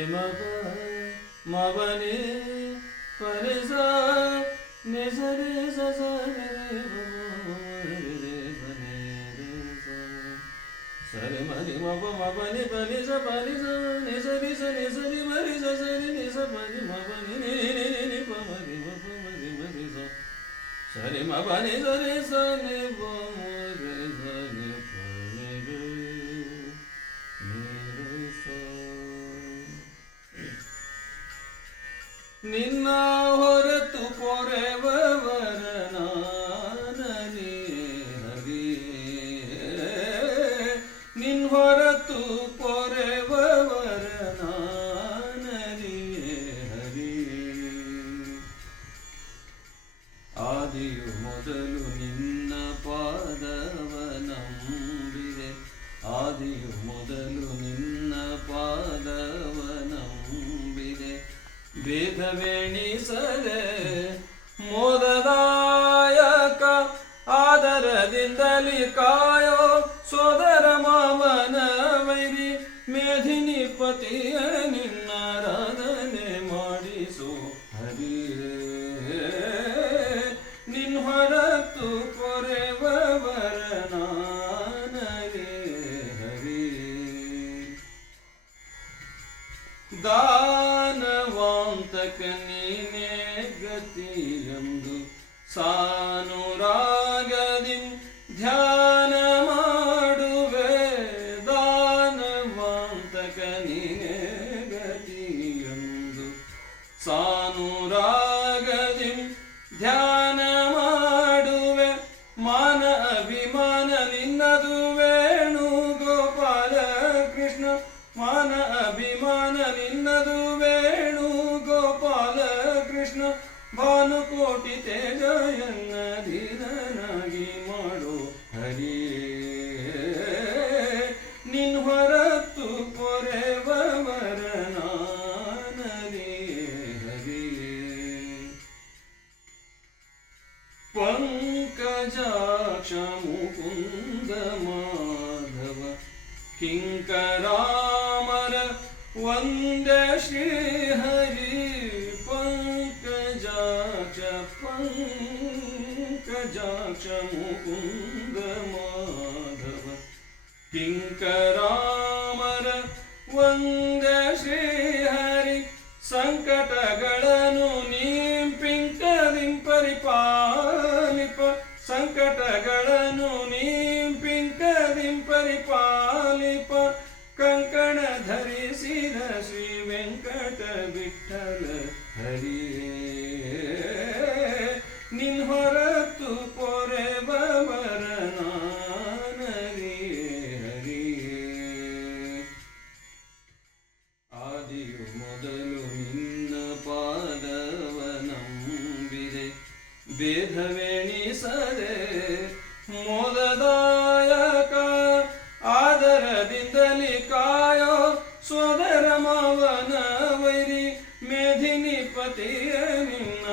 ಸರಿ ಮಬನಿ ಪರಿ ಸ ನಿ ಸರಿ ಸ ಸರಿ ಮರಿ ಮಬನಿ ಪರಿ ಸ ನಿ ಸರಿ ಮರಿ ಸ ಸರಿ ನಿ ಸ ಪರಿ ಮಬನಿ ನಿ ನಿ ನಿ ನಿ ಪ ಮರಿ ಮರಿ ಸ ಸರಿ ಮಬನಿ ಸರಿ ಸ ನಿ ಪ ಮರಿ ಸ ನಿ ಪ ನಿ ರಿ ಸ ನಿನ್ನ ಹೊರತು ಪೊರೆವವರ ನಾನನೇ ಹರಿ ನಿನ್ನ ಹೊರತು ಪೊರೆವವರ ನಾನನೇ ಹರಿ ಆದಿಯು ಮೊದಲು ನಿನ್ನ ಪಾದವ ನಂಬಿದೆ ಆದಿಯು ಮೊದಲು ನಿನ್ನ ಪಾದವ ನಂಬಿದೆ ಭೇದವೆಣಿಸದೆ ಮೋದದಾಯಕ ಆದರದಿಂದಲಿ ಕಾಯೋ ಸೋದರ ಮಾವನ ವೈರಿ ಮೇಧಿನಿ ಪತಿಯ ನಿನ್ನಾರಾಧನೆ ಮಾಡಿಸು ಹರಿಯೇ ನಿನ್ ಹೊರತು ಪೊರೆವವರ ನಾನರೇ ಹರಿ ದಾನವಾಂತಕ ನೀನೇ ಗತಿಯೆಂದು ಸಾನುರಾಗದಿ ಧ್ಯಾನ ಮಾಡುವೆ ದಾನವಾಂತಕ ನೀನೇ ಗತಿಯೆಂದು ಸಾನುರಾಗದಿ ಧ್ಯಾನ ಮಾಡುವೆ ಮಾನ ಅಭಿಮಾನ ನಿನ್ನದು ವೇಣು ಗೋಪಾಲ ಕೃಷ್ಣ ಮಾನ ಅಭಿಮಾನ ನಿನ್ನದು ವೇಣು ಗೋಪಾಲ ಕೃಷ್ಣ ಭಾನುಕೋಟಿ ತೇಜಯನ್ನ ಧೀರನಾಗಿ ಮಾಡು ಹರಿಯೇ ನಿನ್ ಹೊರತು ಪೊರೆವವರ ನಾನರೇ ಹರಿಯೇ ಪಂಕಜಾಕ್ಷ ಮುಕುಂದ ಮಾಧವ ಕಿಂಕರಾಮರ ವಂದೇ ಶ್ರೀಹರಿ ಪಂಕಜಾಕ್ಷ ಮುಕುಂದ ಮಾಧವ ಕಿಂಕರಾಮರ ವಂದೇ ಶ್ರೀಹರಿ ಸಂಕಟಗಳನ್ನು ನೀಂಪಿಂಕದಿಂ ಪರಿಪಾಲಿಪ ಸಂಕಟಗಳನ್ನು ನೀಂಪಿಂಕದಿಂ ಪರಿಪಾಲಿಪ ಕಂಕಣ ಧರಿಸಿದ ಶ್ರೀ ವೆಂಕಟ ವಿಠಲ ಹರಿಯೇ ನಿನ್ ಹೊರತು ಪೊರೆವವರ ನಾನರೇ ಹರಿಯೇ ಆದಿಯು ಮೊದಲು ನಿನ್ನ ಪಾದವ ನಂಬಿದೆ ಭೇದವೆಣಿಸದೆ ಮೋದದಾಯಕ ಆದರದಿಂದಲಿ ಕಾಯೋ ಸೋದರ ಮಾವನ ವೈರಿ ಮೇಧಿನಿ ಪತಿಯ ನಿನ್ನ